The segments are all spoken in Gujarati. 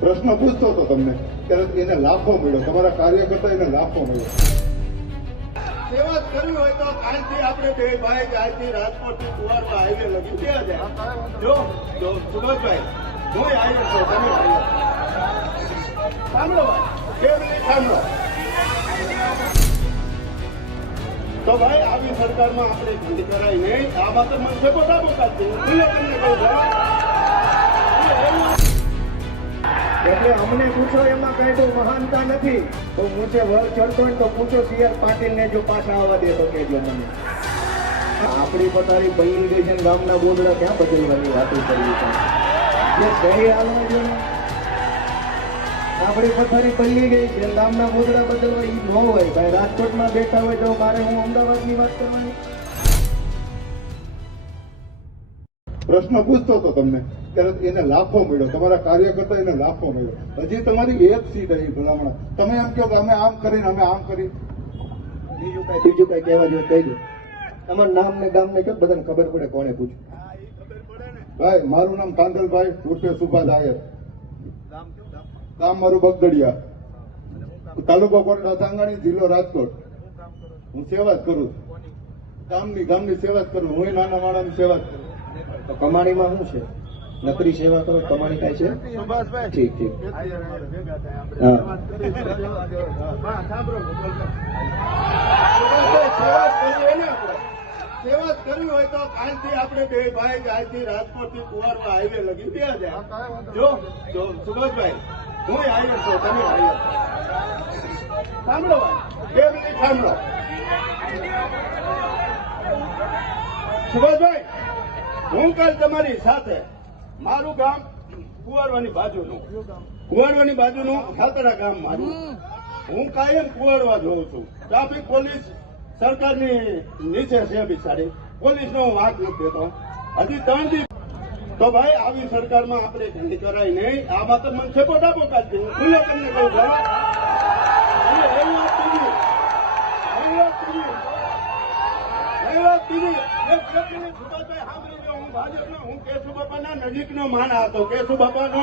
પ્રશ્ન પૂછતો હતો તમને ત્યારે એને લાફો મળ્યો, તમારા કાર્યકર્તા એને લાફો મળ્યો. સેવા કરવી હોય તો કાલથી આપણે બે ભાઈ આજથી રાજકોટથી કુવારવા હાઈવે લગી ગયા છે. જો સુભાષભાઈ, હું હાઈવે છું, તમે હાઈવે સાંભળો, બે મિનિટ સાંભળો. તો ભાઈ આવી સરકારમાં આપણે ઢીંડી કરાય નહીં. આ બાબતે મને સપોર્ટ આપો કાલથી. હું તમને કહું છું. એટલે અમને પૂછો એમાં કઈ તો મહાનતા નથી. તો ઊંચે વર ચડતો હોય તો પૂછો CR પાટીલ ને જો પાછા આવવા દે તો કેજો મને. આપણી પોતાની બની ગઈ છે ગામના ગોદડા ક્યાં બદલવાની વાતો કરવી છે. જે સહી હાલવા જો ને આપણી પથારી પલ્લી ગઈ છે, ગામના ગોદડા બદલવા એ ન હોય ભાઈ. રાજકોટમાં બેઠા હોય તો મારે હું અમદાવાદની વાત કરવાની. પ્રશ્ન પૂછતો હતો તમને ત્યારે એને લાફો મળ્યો, તમારા કાર્યકર્તા એને લાફો મળ્યો. હજી તમારી એક સીટ આવી ભલામણ, તમે એમ કહો કે અમે આમ કરીને અમે આમ કરી. બીજું કઈ કહેવા જોઈએ કહી દો. તમારું નામ ને ગામ ને કહો, બધાને ખબર પડે કોને પૂછ્યું. ભાઈ મારું નામ કાંદલભાઈ ઉર્ફે સુભાષ આયર, ગામ મારું બગદડિયા, તાલુકો કોટડા સાંગાણી, જિલ્લો રાજકોટ. હું સેવા જ કરું, ગામની સેવા જ કરું. હું નાના માણસની સેવા જ કરું. તો કમાણીમાં શું છે? નકરી સેવા કરો, કમાણી થાય છે. ઠીક ઠીક. સેવા કરવી હોય તો કાલથી આપણે બે ભાઈ આજથી રાજકોટથી કુવારવા હાઈવે લગી ગયા છે. જો સુભાષભાઈ, હું હાઈવે છું, તમે હાઈવે સાંભળો, બે મિનિટ સાંભળો. સુભાષભાઈ, હું કાલ તમારી સાથે, મારું ગામ કુવારવાની બાજુનું ખાતરા ગામ મારું. હું કાયમ કુવારવા જોઉં છું. ટ્રાફિક પોલીસ સરકારની નીચે છે બિચારી, પોલીસનો હું વાંક નથી દેતો. હજી 3 દિવસ તો ભાઈ આવી સરકારમાં આપણે ઢીંડી કરાય નહીં. આ બાબતે મને સપોર્ટ આપો કાલથી. હું ખુલ્લે તમને કહું છું. હું કેશુબાપાના નજીકનો માણા હતો. કેશુબાપાનો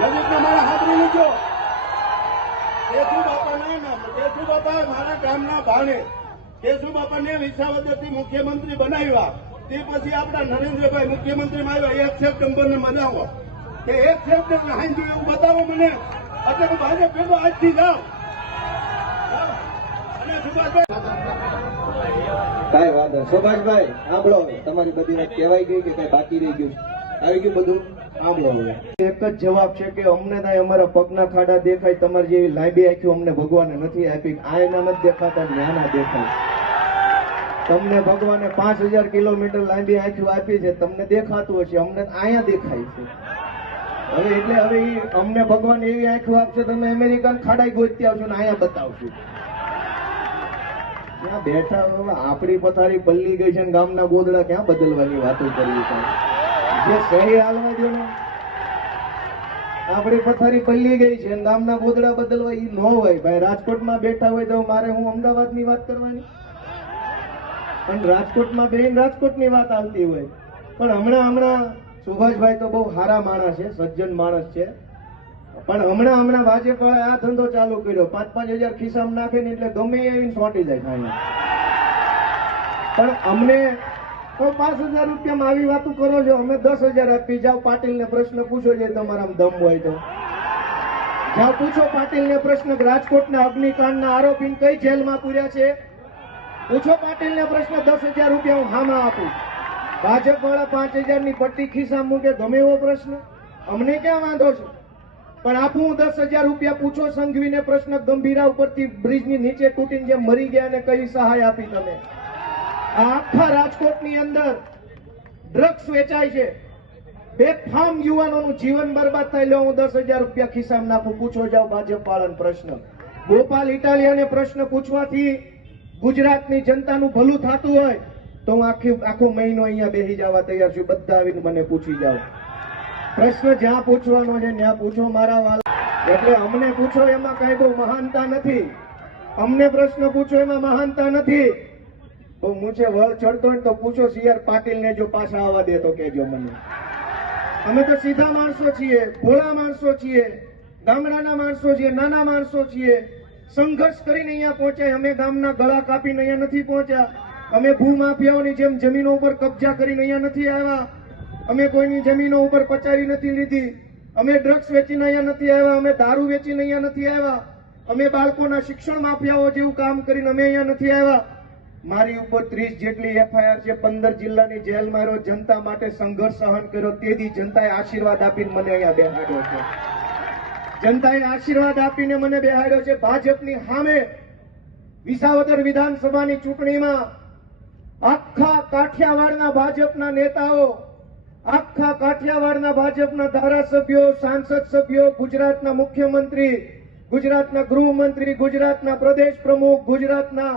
નજીકનો માણા સાંભળી લીધો. કેશુબાપા મારા ગામના ભાણે. કેશુબાપાને વિસાવદરથી મુખ્યમંત્રી બનાવ્યા. તે પછી આપણા નરેન્દ્રભાઈ મુખ્યમંત્રીમાં આવ્યા. 1 સપ્ટેમ્બરને મનાવો કે 1 સપ્ટેમ્બર હાંજી એવું બતાવો મને. એટલે ભાજપ ભેગો આજથી જાઓ. અને સુભાષભાઈ, કાંઈ વાંધો નહીં. સુભાષભાઈ સાંભળો, તમારી બધી વાત કહેવાઈ ગઈ કે કઈ બાકી રહી ગયું છે? આવી ગયું બધું? સાંભળો હવે. એક જ જવાબ છે કે અમને ત્યાં અમારા પગના ખાડા દેખાય, તમારી જેવી લાંબી આંખો અમને ભગવાને નથી આપી. આયના નથી દેખાતા, જ્ઞાના દેખાય. તમને ભગવાને 5000 કિલોમીટર લાંબી આંખો આપી છે, તમને દેખાતું હશે, અમને અહીંયા દેખાય છે. હવે એટલે હવે અમને ભગવાન એવી આંખો આપશે, તમે અમેરિકન ખાડા ગોતતી આવશો ને અહીંયા બતાવશો. ત્યાં બેઠા હવે આપણી પથારી પલ્લી ગઈ છે, ગામના ગોદડા ક્યાં બદલવાની વાતો કરવી છે. જે સહી હાલવા દો ને, આપણી પથારી પલ્લી ગઈ છે, ગામના ગોદડા બદલવા એ ન હોય ભાઈ. રાજકોટમાં બેઠા હોય તો મારે હું અમદાવાદની વાત કરવાની, પણ રાજકોટમાં બેન રાજકોટની વાત આવતી હોય. પણ હમણાં સુભાષભાઈ તો બહુ સારા માણસ છે, સજ્જન માણસ છે. પણ હમણાં ભાજપ વાળા આ ધંધો ચાલુ કર્યો. 5-5 હજાર ખિસ્સામાં નાખે ને એટલે ગમે એવી સોંટી જાય થાય. પણ અમને 5000 રૂપિયામાં આવી વાતો કરો છો, અમે 10,000 આપી. જાઓ પાટીલને પ્રશ્ન પૂછો, જે તમારા દમ હોય તો જાઓ પૂછો પાટીલને પ્રશ્ન. રાજકોટના અગ્નિકાંડના આરોપીને કઈ જેલમાં પૂર્યા છે? પૂછો પાટીલને પ્રશ્ન. 10,000 રૂપિયા હું હામાં આપું. ભાજપ વાળા 5000 ની પટ્ટી ખિસ્સા મૂકે, ગમે એવો પ્રશ્ન, અમને ક્યાં વાંધો છે? પણ આપું 10,000 રૂપિયા. પૂછો સંઘવીને પ્રશ્ન. ગંભીરા ઉપરથી બ્રિજની નીચે તૂટીને જે મરી ગયા ને કઈ સહાય આપી તમે? આખા રાજકોટની અંદર ડ્રગ્સ વેચાય છે, બેફામ યુવાનોનું જીવન બરબાદ થાય. લો હું 10,000 રૂપિયા ખિસ્સામાં નાખું. પૂછો જાઓ ભાજપ વાળાને પ્રશ્ન. ગોપાલ ઇટાલિયાને પ્રશ્ન પૂછવાથી ગુજરાતની જનતાનું ભલું થતું હોય તો હું આખો મહિનો અહીંયા બેસી જવા તૈયાર છું. બધા આવીને મને પૂછી જાઓ. પ્રશ્ન જ્યાં પૂછવાનો છે ત્યાં પૂછો મારા વાલા. એટલે અમને પૂછો એમાં કઈ બહુ મહાનતા નથી. અમને પ્રશ્ન પૂછો એમાં મહાનતા નથી. તો મૂછે વળ ચડતો હોય તો પૂછો CR પાટીલ ને જો પાછા આવવા દે તો કેજો મને. અમે તો સીધા માણસો છીએ, ભોળા માણસો છીએ. ગામડાના માણસો છીએ, નાના માણસો છીએ, સંઘર્ષ કરીને અહીંયા પહોંચ્યા. અમે ગામના ગળા કાપીને અહીંયા નથી પહોંચ્યા. અમે ભૂમાફિયાઓની જેમ જમીનો ઉપર કબજા કરીને અહીંયા નથી આવ્યા. અમે કોઈની જમીનો ઉપર પચાવી નથી લીધી. અમે ડ્રગ્સ વેચીને અહીંયા નથી આવ્યા. અમે દારૂ વેચીને અહીંયા નથી આવ્યા. અમે બાળકોના શિક્ષણ માફિયાઓ જેવું કામ કરીને અમે અહીંયા નથી આવ્યા. મારી ઉપર 30 જેટલી એફઆઈઆર છે. 15 જિલ્લાની જેલમાં રહ્યો. જનતા માટે સંઘર્ષ સહન કર્યો. તેથી જનતાએ આશીર્વાદ આપીને મને અહીંયા બેહાડ્યો છે. જનતાએ આશીર્વાદ આપીને મને બેહાડ્યો છે. ભાજપની સામે વિસાવદર વિધાનસભાની ચૂંટણીમાં આખા કાઠિયાવાડના ભાજપના નેતાઓ, આખા કાઠિયાવાડના ભાજપના ધારાસભ્યો, સાંસદ સભ્યો, ગુજરાતના મુખ્યમંત્રી, ગુજરાતના ગૃહમંત્રી, ગુજરાતના પ્રદેશ પ્રમુખ, ગુજરાતના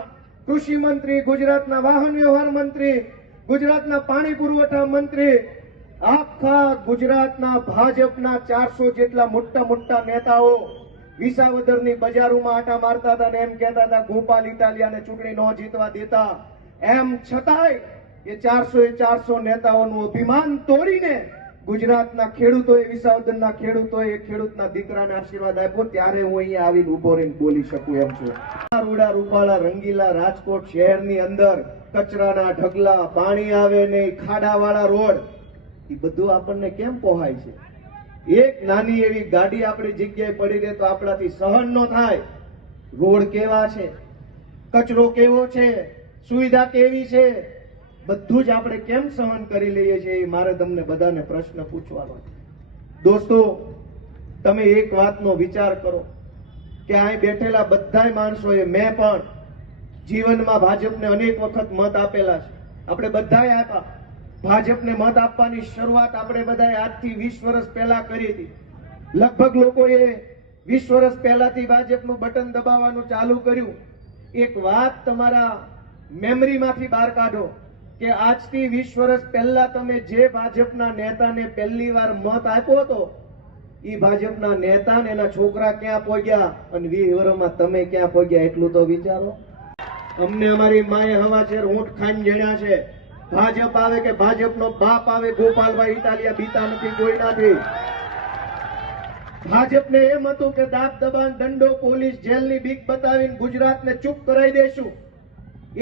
કૃષિ મંત્રી, ગુજરાતના વાહન વ્યવહાર મંત્રી, ગુજરાતના પાણી પુરવઠા મંત્રી, આખા ગુજરાતના ભાજપના 400 જેટલા મોટા મોટા નેતાઓ વિસાવદરની બજારોમાં આટા મારતા હતા ને એમ કહેતા હતા ગોપાલ ઇટાલિયાને ચૂંટણી ન જીતવા દેતા. એમ છતાંય એ 400 નેતાઓનું અભિમાન તોડીને ગુજરાતના ખેડૂતોએ, વિસાવદરના ખેડૂતોએ એ ખેડૂતના દીકરાને આશીર્વાદ આપ્યો. ત્યારે હું અહીંયા આવીને ઉભો રહીને બોલી શકું એમ છું. રૂડા રૂપાળા રંગીલા રાજકોટ શહેરની અંદર કચરાના ઢગલા, પાણી આવે નહીં, ખાડાવાળા રોડ, એ બધું આપણને કેમ પોહાય છે? એક નાની એવી ગાડી આપણી જગ્યાએ પડી રહે તો આપણાથી સહન ન થાય. રોડ કેવા છે, કચરો કેવો છે, સુવિધા કેવી છે, બધું જ આપણે કેમ સહન કરી લઈએ છીએ? એ મારે તમને બધાને પ્રશ્ન પૂછવાનો. દોસ્તો, તમે એક વાતનો વિચાર કરો કે અહીં બેઠેલા બધા માણસોએ, મેં પણ જીવનમાં ભાજપને અનેક વખત મત આપેલા છે. આપણે બધાએ આપ્યા. ભાજપને મત આપવાની શરૂઆત આપણે બધાએ આજથી 20 વર્ષ પહેલા કરી હતી. લગભગ લોકોએ 20 વર્ષ પહેલાથી ભાજપનું બટન દબાવવાનું ચાલુ કર્યું. એક વાત તમારા મેમરીમાંથી બહાર કાઢો કે આજથી 20 વર્ષ પહેલા તમે જે ભાજપના નેતાને પહેલી વાર મત આપ્યો હતો, એ ભાજપના નેતા ને એના છોકરા ક્યાં પહોંચ્યા અને 20 વર્ષમાં તમે ક્યાં પહોંચ્યા, એટલું તો વિચારો. અમને અમારી માએ હવાચેર ઊંટ ખાઈને જણ્યા છે. ભાજપ આવે કે ભાજપનો બાપ આવે, ગોપાલભાઈ ઇટાલિયા બીતા નથી કોઈનાથી. ભાજપને એમ હતું કે દાબ દબાણ, દંડો, પોલીસ, જેલની બીક બતાવીને ગુજરાતને ચૂપ કરાવી દેશું.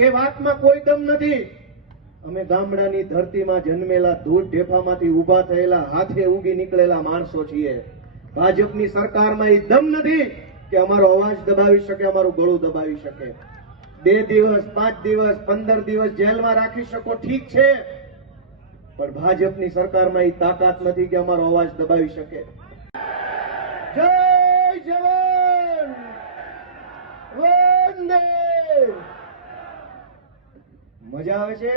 એ વાતમાં કોઈ દમ નથી. અમે ગામડાની ધરતીમાં જન્મેલા, ધૂળ ઢેફામાંથી ઉભા થયેલા, હાથે ઉગી નીકળેલા માણસો છીએ. ભાજપની સરકારમાં એ દમ નથી કે અમારો અવાજ દબાવી શકે, અમારું ગળું દબાવી શકે. 2 દિવસ, 5 દિવસ, 15 દિવસ જેલમાં રાખી શકો, ઠીક છે, પણ ભાજપની સરકારમાં એ તાકાત નથી કે અમારો અવાજ દબાવી શકે. જય જવાન, વંદે. મજા આવે છે?